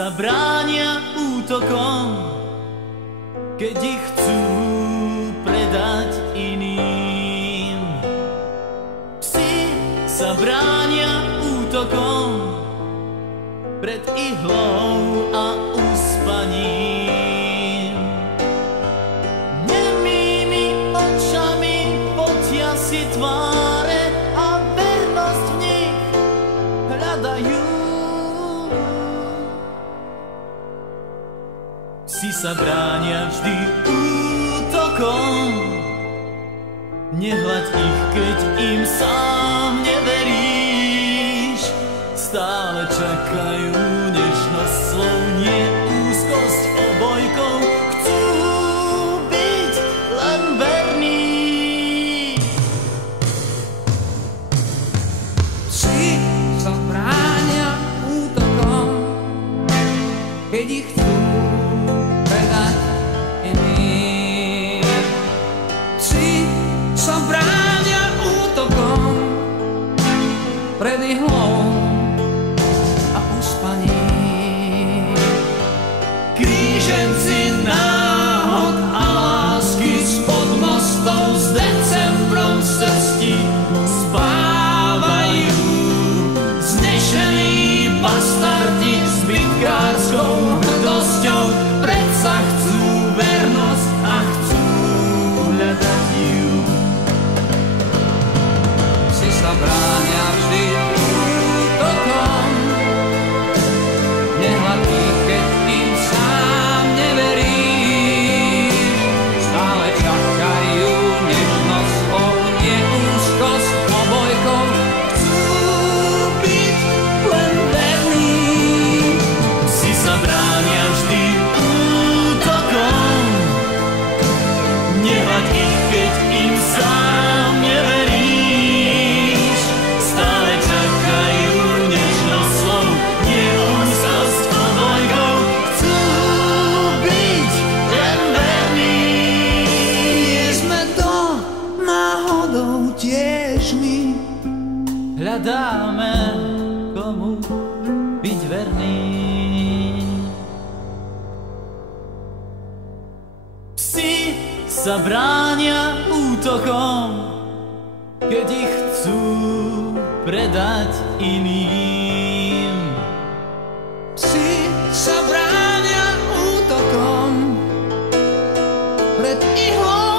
sa bránia útokom, keď ich chcú predať iným. Psi sa bránia útokom pred ihlou a uspaním. Nemými očami potia si tváre a vernosť v nich hľadajú. Psi sa bránia vždy útokom, nehľaď ich, keď im sám neveríš. Stále čakajú nežnosť slov, nie úzkosť obojkou. Chcú byť len verní. Psi sa bránia útokom, keď ich chcú predať iným. Psi sa bránia útokom pred ihlou a uspaním. Kríženci náhod a lásky spod mostov s decembrom v srsti spávajú. Znešení bastardi s bitkárskou hrdosťou predsa chcú vernosť a chcú hľadať ju. Psi sa bránia vždy útokom, nehľad ich, keď im sám neveríš. Stále čakajú nežnosť slov, nie úzkosť obojkou. Chcú byť len verní. Psi sa bránia vždy útokom, nehľaď ich, keď im sám neveríš. Stále čakajú nežnosť slov, nie úzkosť obojkou. Chcú byť len verní. Nie sme to náhodou tiež my. Hľadáme, komu byť verný. Psi sa bránia útokom, keď ich chcú predať iným. Psi sa bránia útokom pred ihlou